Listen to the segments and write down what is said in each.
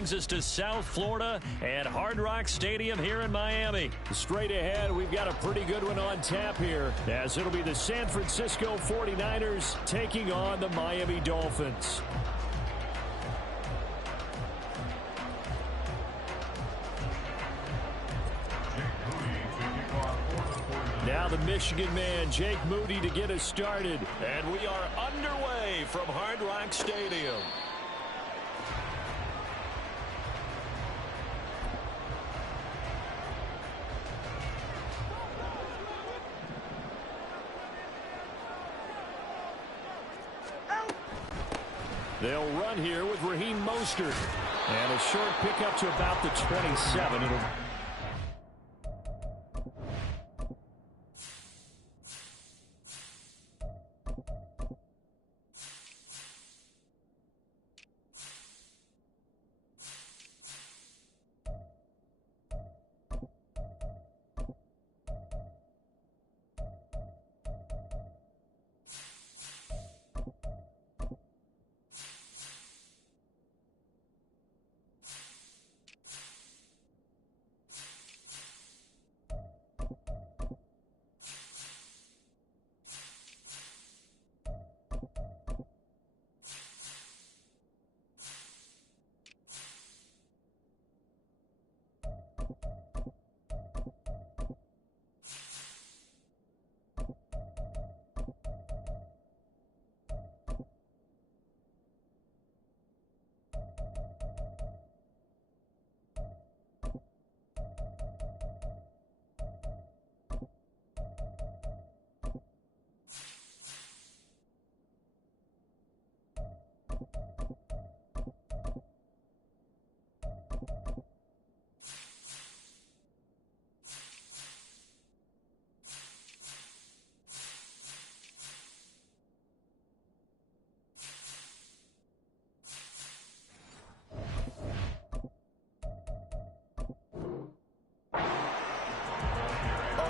brings us to South Florida at Hard Rock Stadium here in Miami. Straight ahead, we've got a pretty good one on tap here, as it'll be the San Francisco 49ers taking on the Miami Dolphins. Now the Michigan man, Jake Moody, to get us started. And we are underway from Hard Rock Stadium. They'll run here with Raheem Mostert. And a short pickup to about the 27. It'll...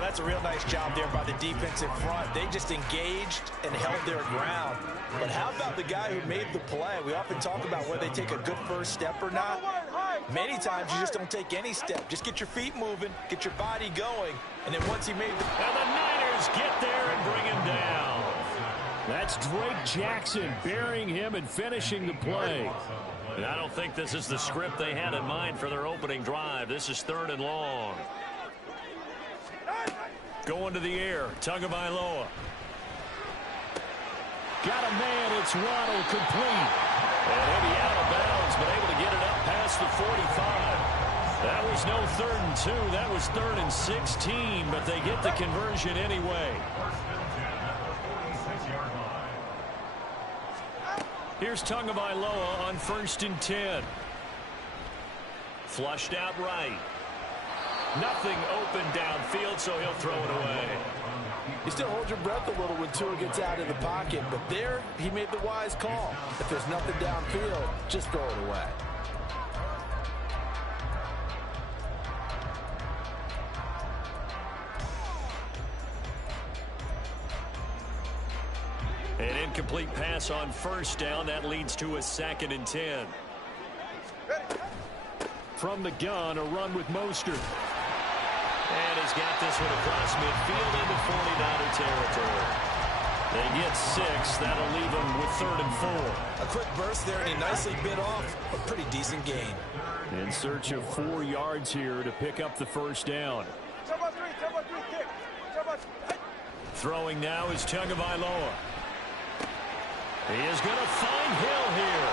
That's a real nice job there by the defensive front. They just engaged and held their ground. But how about the guy who made the play? We often talk about whether they take a good first step or not. Many times you just don't take any step. Just get your feet moving, get your body going, and then once he made the... And the Niners get there and bring him down. That's Drake Jackson burying him and finishing the play. And I don't think this is the script they had in mind for their opening drive. This is 3rd and long. Going to the air, Tagovailoa. Got a man, it's Waddle, complete. And he'll be out of bounds, but able to get it up past the 45. That was no 3rd and 2, that was 3rd and 16, but they get the conversion anyway. Here's Tagovailoa on 1st and 10. Flushed out right. Nothing open downfield, so he'll throw it away. You still hold your breath a little when Tua gets out of the pocket, but there he made the wise call. If there's nothing downfield, just throw it away. An incomplete pass on 1st down. That leads to a 2nd and 10. From the gun, a run with Mostert. And he's got this one across midfield into 49er territory. They get 6. That'll leave them with 3rd and 4. A quick burst there, and he nicely bit off a pretty decent gain. In search of 4 yards here to pick up the 1st down. Throwing now is Tagovailoa. He is going to find Hill here.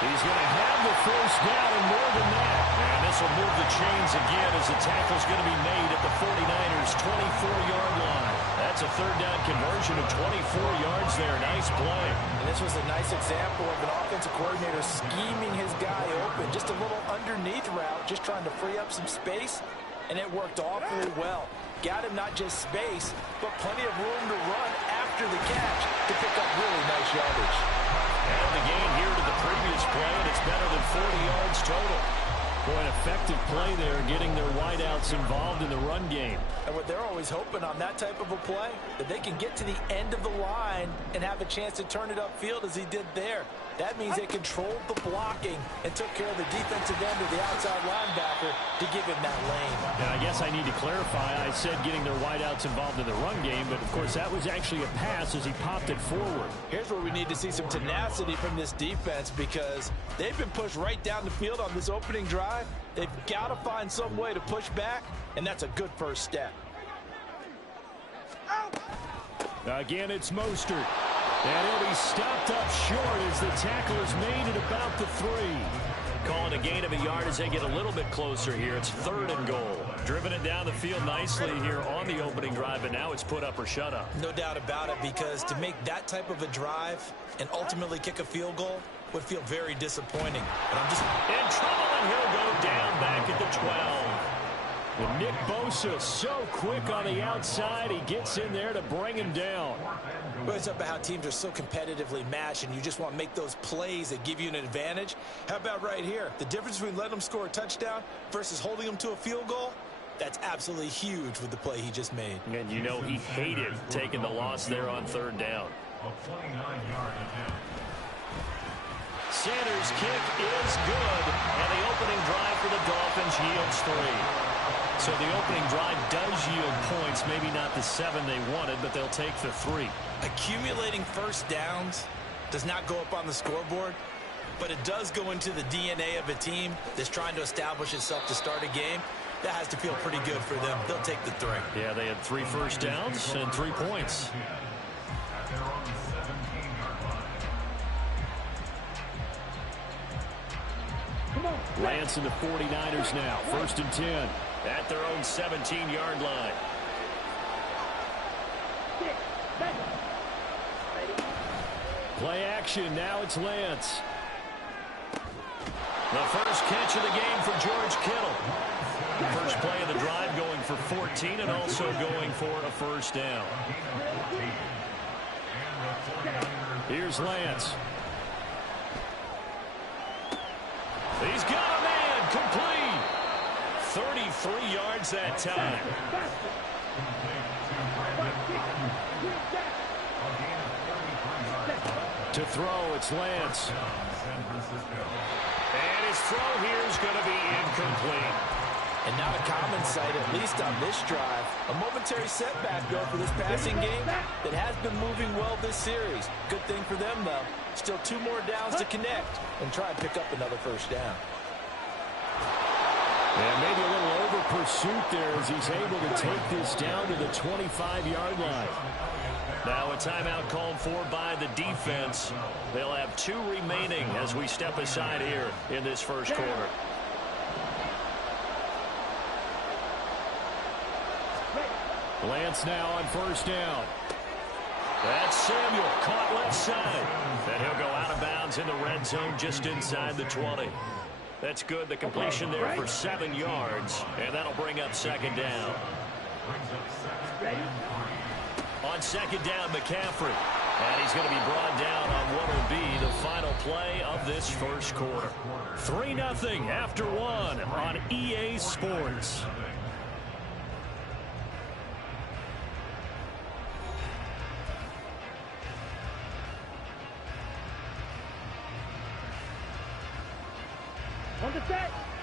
He's going to have the 1st down and more than that. And this will move the chains again as the tackle's going to be made at the 49ers' 24-yard line. That's a 3rd down conversion of 24 yards there. Nice play. And this was a nice example of an offensive coordinator scheming his guy open. Just a little underneath route, just trying to free up some space, and it worked awfully well. Got him not just space, but plenty of room to run after the catch to pick up really nice yardage. And the gain here to the previous play, and it's better than 40 yards total. Boy, a effective play there, getting their wideouts involved in the run game. And what they're always hoping on that type of a play, that they can get to the end of the line and have a chance to turn it upfield as he did there. That means they controlled the blocking and took care of the defensive end of the outside linebacker to give him that lane. And I guess I need to clarify. I said getting their wideouts involved in the run game, but of course that was actually a pass as he popped it forward. Here's where we need to see some tenacity from this defense, because they've been pushed right down the field on this opening drive. They've got to find some way to push back, and that's a good first step. Again, it's Mostert. And he'll be stopped up short as the tackle is made at about the 3. Calling a gain of a yard as they get a little bit closer here. It's 3rd and goal. Driven it down the field nicely here on the opening drive, but now it's put up or shut up. No doubt about it, because to make that type of a drive and ultimately kick a field goal would feel very disappointing. But I'm just in trouble, and he'll go down back at the 12. And Nick Bosa so quick on the outside. He gets in there to bring him down. Well, it's about how teams are so competitively matched, and you just want to make those plays that give you an advantage. How about right here? The difference between letting them score a touchdown versus holding them to a field goal, that's absolutely huge with the play he just made. And you know he hated taking the loss there on 3rd down. Sanders' kick is good, and the opening drive for the Dolphins yields 3. So the opening drive does yield points, maybe not the 7 they wanted, but they'll take the 3. Accumulating first downs does not go up on the scoreboard, but it does go into the DNA of a team that's trying to establish itself to start a game. That has to feel pretty good for them. They'll take the 3. Yeah, they had 3 first downs and 3 points. Lance and the 49ers now. 1st and 10 at their own 17-yard line. Play action. Now it's Lance. The first catch of the game for George Kittle. First play of the drive, going for 14 and also going for a first down. Here's Lance. He's got a man, complete. 33 yards that time. To throw, it's Lance. And his throw here is going to be incomplete. And not a common sight, at least on this drive. A momentary setback, though, for this passing game that has been moving well this series. Good thing for them, though. Still 2 more downs to connect and try and pick up another first down. And maybe a little over pursuit there as he's able to take this down to the 25-yard line. Now a timeout called for by the defense. They'll have 2 remaining as we step aside here in this first quarter. Lance now on first down. That's Samuel, caught left side. And he'll go out of bounds in the red zone just inside the 20. That's good. The completion there for 7 yards. And that'll bring up 2nd down. On 2nd down, McCaffrey. And he's going to be brought down on what will be the final play of this first quarter. 3-0 after 1 on EA Sports.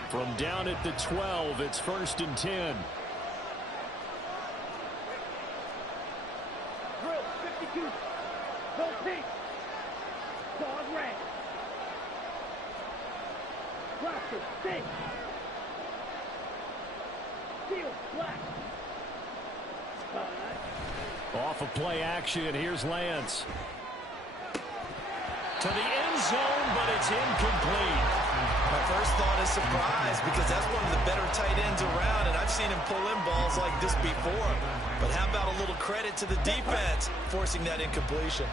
From down at the 12, it's 1st and 10. Drill 52. Go pink. Dog red. Roster 6. Steel black. Off of play action, here's Lance. To the end zone, but it's incomplete. My first thought is surprise, because that's one of the better tight ends around, and I've seen him pull in balls like this before. But how about a little credit to the defense forcing that incompletion?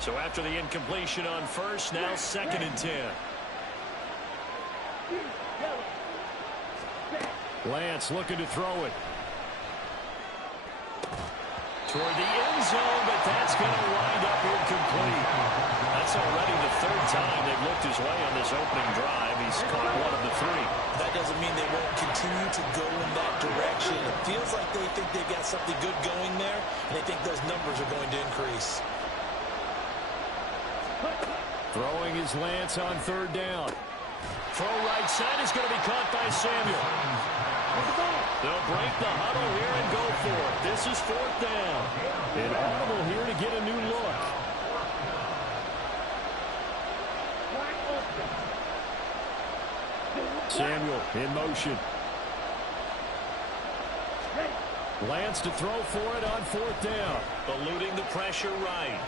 So after the incompletion on first, now 2nd and 10. Lance looking to throw it. Toward the end zone, but that's going to wind up incomplete. That's That's already the third time they've looked his way on this opening drive. He's caught one of the three. That doesn't mean they won't continue to go in that direction. It feels like they think they've got something good going there, and they think those numbers are going to increase. Throwing is Lance on third down. Throw right side is going to be caught by Samuel. They'll break the huddle here and go for it. This is fourth down. An audible here to get a new look. Samuel in motion. Lance to throw for it on fourth down. Eluding the pressure right.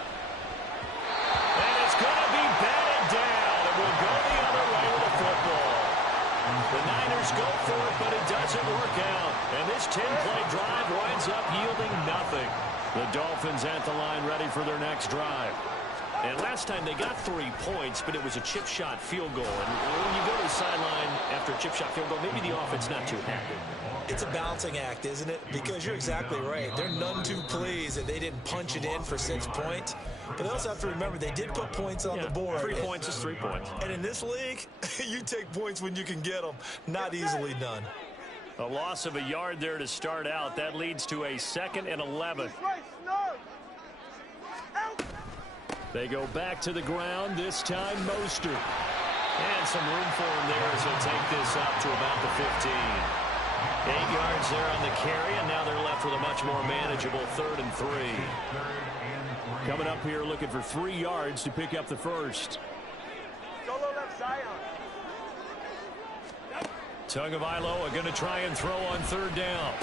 And it's going to be batted down. It will go the other way with the football. The Niners go for it, but it doesn't work out. And this 10-play drive winds up yielding nothing. The Dolphins at the line ready for their next drive. And last time they got 3 points, but it was a chip shot field goal. And when you go to the sideline after a chip shot field goal, maybe the offense not too happy. It's a balancing act, isn't it? Because you're exactly right. They're none too pleased that they didn't punch it in for 6 points. But they also have to remember they did put points on the board. 3 points is 3 points. And in this league, you take points when you can get them. Not easily done. A loss of a yard there to start out. That leads to a 2nd and 11. They go back to the ground, this time Mostert. And some room for him there as he'll take this up to about the 15. 8 yards there on the carry, and now they're left with a much more manageable 3rd and 3. Coming up here looking for 3 yards to pick up the first. Solo left side. Tagovailoa going to try and throw on 3rd down.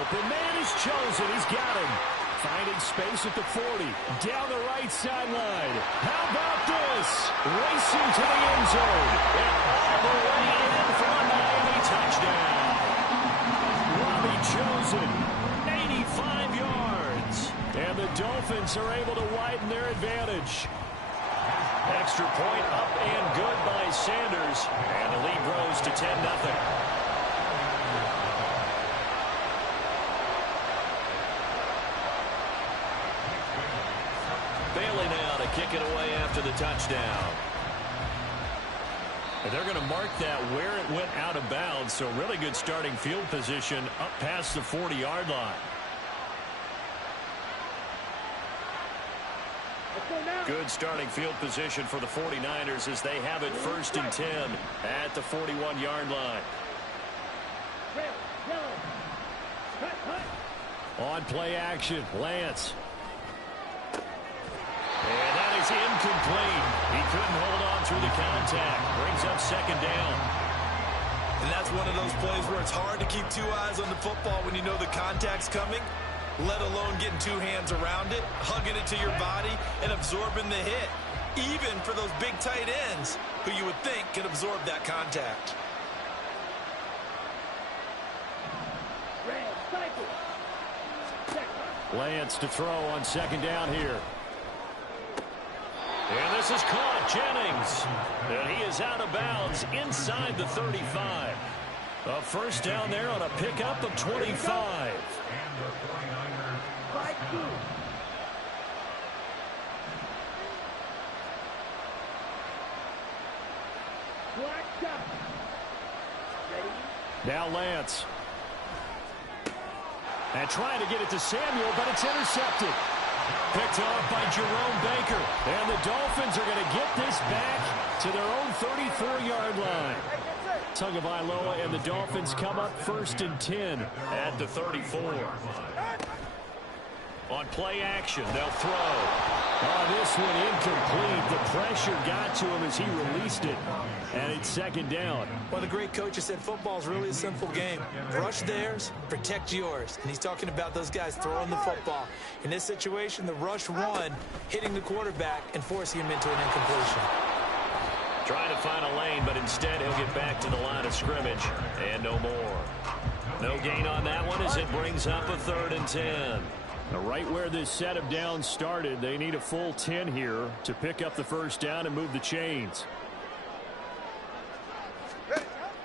Open man is chosen. He's got him. Finding space at the 40. Down the right sideline. How about this? Racing to the end zone. And all the way in for a Miami touchdown. Robbie Chosen, 85 yards. And the Dolphins are able to widen their advantage. Extra point up and good by Sanders. And the lead grows to 10-0. Bailey now to kick it away after the touchdown. And they're going to mark that where it went out of bounds. So really good starting field position up past the 40-yard line. Good starting field position for the 49ers as they have it 1st and 10 at the 41-yard line. On play action, Lance. And that is incomplete. He couldn't hold on through the contact. Brings up 2nd down. And that's one of those plays where it's hard to keep 2 eyes on the football when you know the contact's coming, let alone getting 2 hands around it, hugging it to your body, and absorbing the hit. Even for those big tight ends who you would think can absorb that contact. Lance to throw on 2nd down here. And this is caught. Jennings. And he is out of bounds inside the 35. A 1st down there on a pickup of 25. Now Lance. And trying to get it to Samuel, but it's intercepted. Picked off by Jerome Baker. And the Dolphins are going to get this back to their own 34-yard line. Tagovailoa and the Dolphins come up 1st and 10 at the 34. On play action, they'll throw. Oh, this one incomplete. The pressure got to him as he released it. And it's 2nd down. Well, the great coach has said football is really a simple game. Rush theirs, protect yours. And he's talking about those guys throwing the football. In this situation, the rush one, hitting the quarterback and forcing him into an incompletion. Trying to find a lane, but instead he'll get back to the line of scrimmage. And no more. No gain on that one as it brings up a 3rd and 10. Now, right where this set of downs started, they need a full 10 here to pick up the 1st down and move the chains.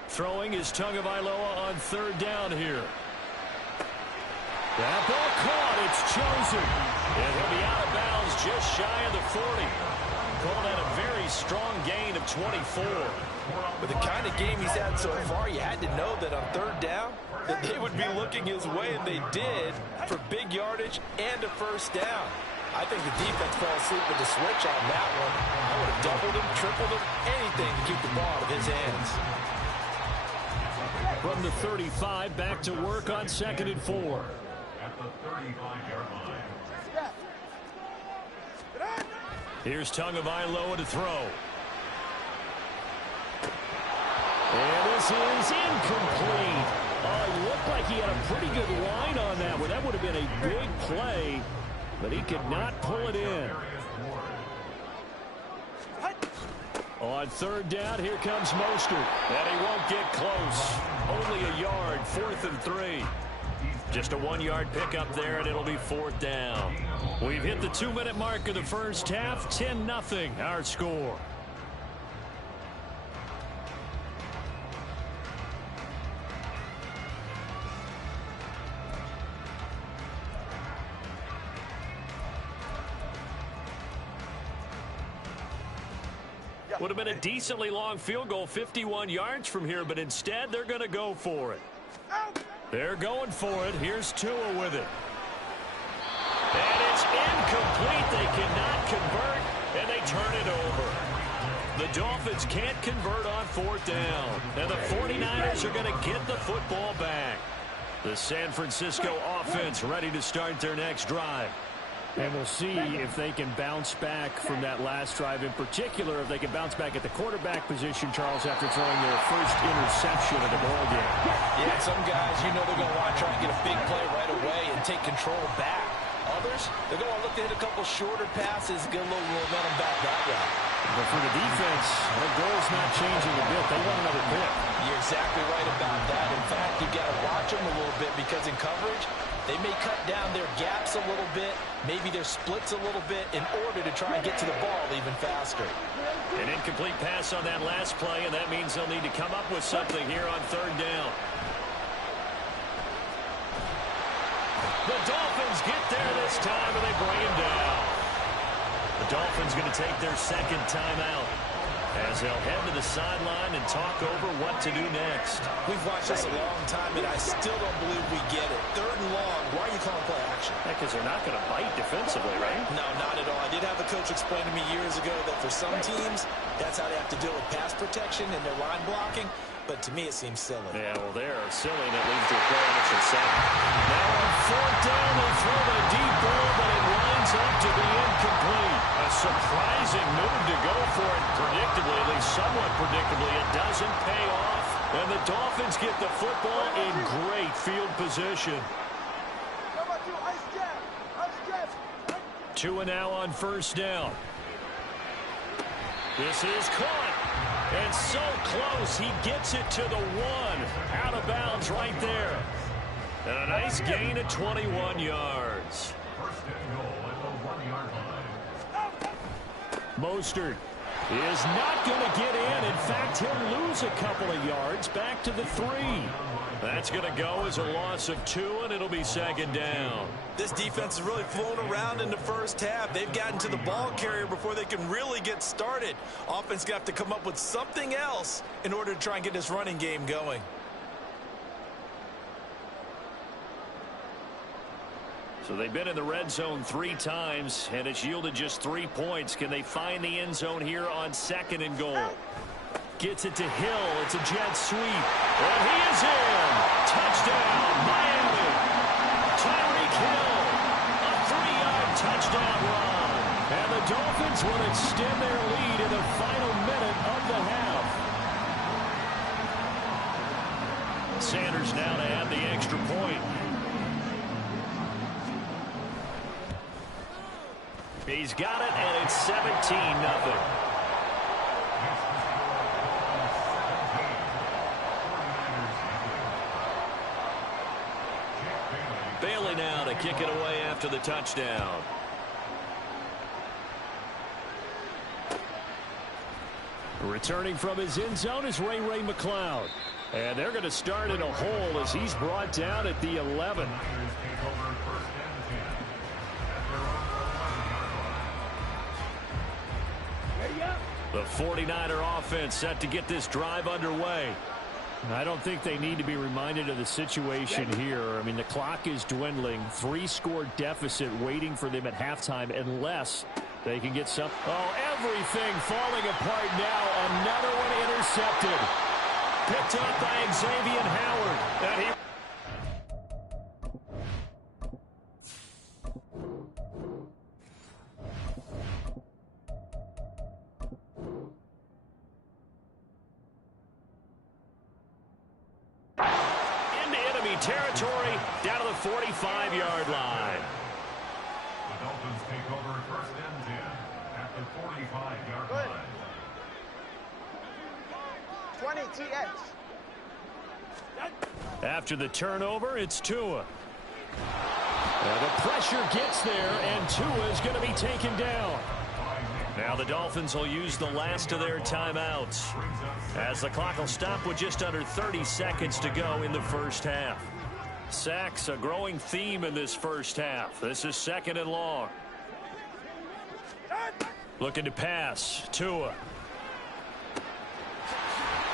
Throwing is Tagovailoa on 3rd down here. That ball caught, It's chosen. And he'll be out of bounds just shy of the 40. Call that a very strong gain of 24. With the kind of game he's had so far, you had to know that on third down, that they would be looking his way, and they did, for big yardage and a first down. I think the defense fell asleep with the switch on that one. I would have doubled him, tripled him, anything to keep the ball out of his hands. From the 35, back to work on 2nd and 4. At the 35-yard line. Here's Tagovailoa to throw. And this is incomplete. It looked like he had a pretty good line on that one. That would have been a big play, but he could not pull it in. On 3rd down, here comes Mostert. And he won't get close. Only a yard, 4th and 3. Just a 1-yard pickup there, and it'll be 4th down. We've hit the 2-minute mark of the first half. 10-0, our score. Would have been a decently long field goal, 51 yards from here, but instead they're going to go for it. They're going for it. Here's Tua with it. And it's incomplete. They cannot convert, and they turn it over. The Dolphins can't convert on 4th down, and the 49ers are going to get the football back. The San Francisco offense ready to start their next drive. And we'll see if they can bounce back from that last drive, in particular if they can bounce back at the quarterback position, Charles, after throwing their first interception of the ball game. Yeah, some guys, you know they're going to want to try and get a big play right away and take control back. Others, they're going to look to hit a couple shorter passes, get a little momentum back that way. But for the defense, their goal's not changing a bit. They want another pick. You're exactly right about that. In fact, you've got to watch them a little bit because in coverage, they may cut down their gaps a little bit, maybe their splits a little bit in order to try and get to the ball even faster. An incomplete pass on that last play, and that means they'll need to come up with something here on 3rd down. The Dolphins get there this time, and they bring him down. The Dolphins going to take their 2nd timeout as they'll head to the sideline and talk over what to do next. We've watched this a long time, and I still don't believe we get it. 3rd and long, why are you calling play action? Because they're not going to bite defensively, right? No, not at all. I did have a coach explain to me years ago that for some teams, that's how they have to deal with pass protection and their line blocking. But to me, it seems silly. Yeah, well, they're silly, and it leads to a play action set. Now on 4th down, they throw the deep ball, but it lines up to be incomplete. A surprising move to go for it predictably, at least somewhat predictably. It doesn't pay off, and the Dolphins get the football in great field position. 2 and now on 1st down. This is caught. And so close, he gets it to the 1. Out of bounds right there. And a nice gain of 21 yards. First and goal at the 1-yard line. Mostert is not going to get in. In fact, he'll lose a couple of yards back to the 3. That's going to go as a loss of 2, and it'll be 2nd down. This defense has really flown around in the first half. They've gotten to the ball carrier before they can really get started. Offense going to have to come up with something else in order to try and get this running game going. So they've been in the red zone 3 times, and it's yielded just 3 points. Can they find the end zone here on 2nd and goal? Gets it to Hill. It's a jet sweep. And he is in. Touchdown, Miami. Tyreek Hill. A 3-yard touchdown run. And the Dolphins will extend their lead in the final minute of the half. Sanders now to add the extra point. He's got it, and it's 17-0. Bailey now to kick it away after the touchdown. Returning from his end zone is Ray McLeod. And they're going to start in a hole as he's brought down at the 11. The 49er offense set to get this drive underway. I don't think they need to be reminded of the situation here. I mean, the clock is dwindling. 3-score deficit waiting for them at halftime unless they can get some. Oh, everything falling apart now. Another one intercepted. Picked up by Xavier Howard. And he territory down to the 45-yard line. The Dolphins take over first and 10 at the 45-yard line. 20 TX. After the turnover, it's Tua. The pressure gets there, and Tua is going to be taken down. Now the Dolphins will use the last of their timeouts, as the clock will stop with just under 30 seconds to go in the first half. Sacks, a growing theme in this first half. This is 2nd and long. Looking to pass. Tua.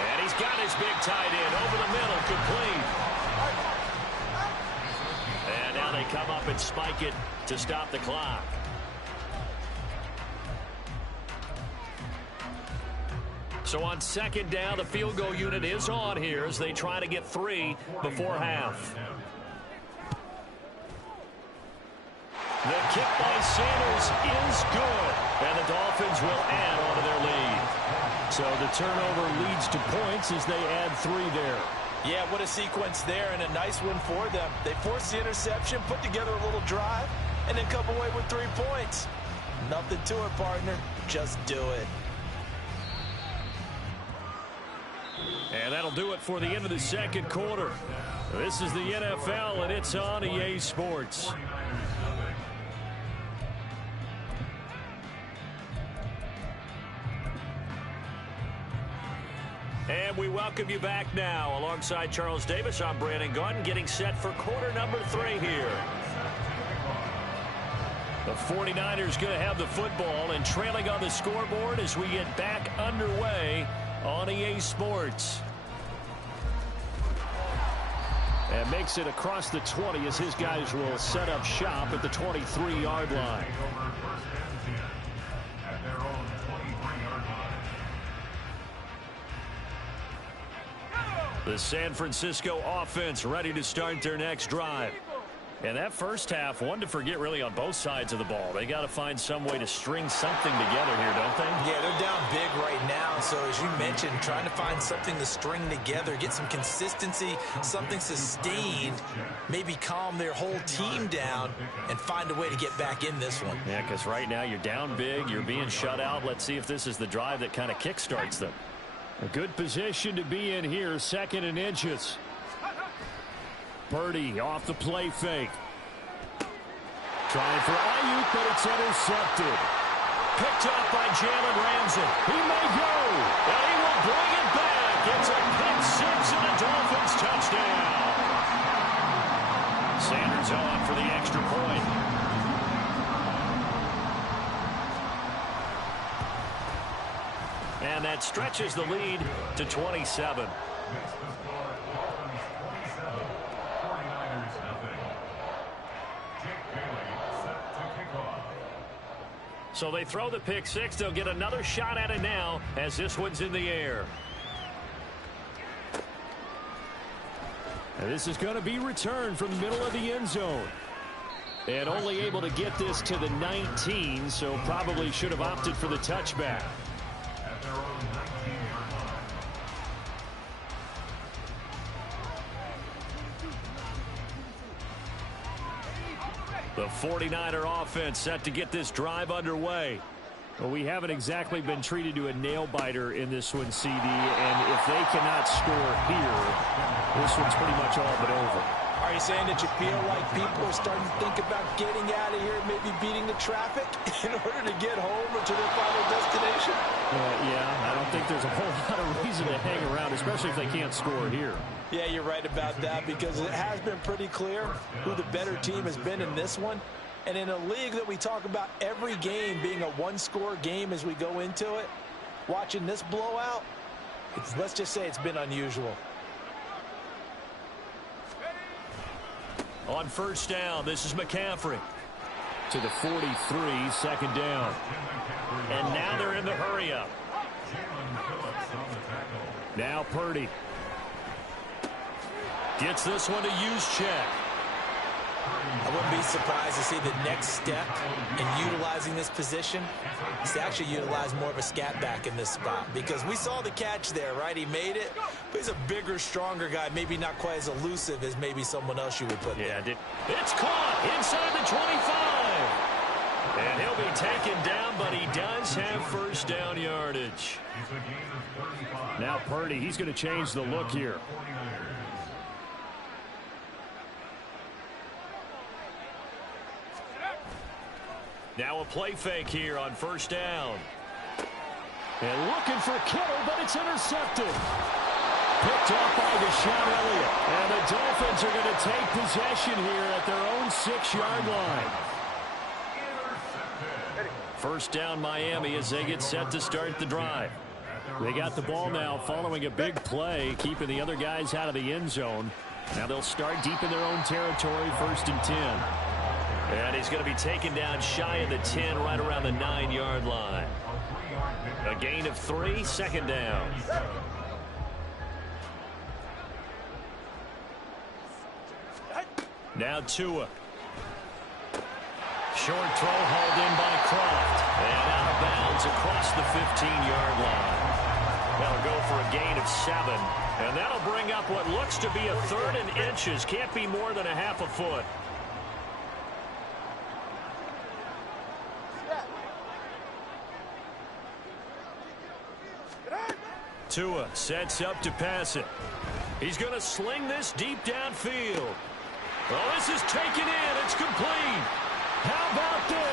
And he's got his big tight end over the middle, complete. And now they come up and spike it to stop the clock. So on 2nd down, the field goal unit is on here as they try to get 3 before half. The kick by Sanders is good, and the Dolphins will add on to their lead. So the turnover leads to points as they add 3 there. Yeah, what a sequence there, and a nice win for them. They forced the interception, put together a little drive, and then come away with 3 points. Nothing to it, partner. Just do it. And that'll do it for the end of the 2nd quarter. This is the NFL, and it's on EA Sports. And we welcome you back now. Alongside Charles Davis, I'm Brandon Gunn, getting set for quarter number 3 here. The 49ers going to have the football and trailing on the scoreboard as we get back underway on EA Sports. And makes it across the 20 as his guys will set up shop at the 23-yard line. The San Francisco offense ready to start their next drive. And that first half, one to forget really on both sides of the ball. They got to find some way to string something together here, don't they? Yeah, they're down big right now. So as you mentioned, trying to find something to string together, get some consistency, something sustained, maybe calm their whole team down and find a way to get back in this one. Yeah, because right now you're down big, you're being shut out. Let's see if this is the drive that kind of kickstarts them. A good position to be in here, 2nd and inches. Purdy off the play fake. Trying for Ayuk, but it's intercepted. Picked up by Jalen Ramsey. He may go, and he will bring it back. It's a pick 6 and a Dolphins touchdown. Sanders on for the extra point. And that stretches the lead to 27. So they throw the pick 6. They'll get another shot at it now as this one's in the air. And this is going to be returned from the middle of the end zone. And only able to get this to the 19, so probably should have opted for the touchback. The 49er offense set to get this drive underway. Well, we haven't exactly been treated to a nail-biter in this one, CD, and if they cannot score here, this one's pretty much all but over. Are you saying that you feel like people are starting to think about getting out of here, maybe beating the traffic in order to get home or to their final destination? Yeah, I don't think there's a whole lot of reason to hang around, especially if they can't score here. Yeah, you're right about that, because it has been pretty clear who the better team has been in this one. And in a league that we talk about every game being a one-score game as we go into it, watching this blowout, let's just say it's been unusual. On first down, this is McCaffrey. To the 43, second down. And now they're in the hurry-up. Now Purdy. Gets this one to use check. I wouldn't be surprised to see the next step in utilizing this position is to actually utilize more of a scat back in this spot, because we saw the catch there, right? He made it, but he's a bigger, stronger guy, maybe not quite as elusive as maybe someone else you would put there. It's caught inside the 25. And he'll be taken down, but he does have first down yardage. Now Purdy, he's going to change the look here. Now a play fake here on first down. And looking for Kittle, but it's intercepted. Picked off by Deshaun Elliott. And the Dolphins are going to take possession here at their own 6-yard line. First down Miami as they get set to start the drive. They got the ball now following a big play, keeping the other guys out of the end zone. Now they'll start deep in their own territory, 1st and 10. And he's going to be taken down shy of the 10, right around the 9-yard line. A gain of 3, second down. Now Tua. Short throw hauled in by Croft. And out of bounds across the 15-yard line. That'll go for a gain of 7. And that'll bring up what looks to be a 3rd and inches. Can't be more than a half a foot. Tua sets up to pass it. He's going to sling this deep downfield. Oh, this is taken in. It's complete. How about this?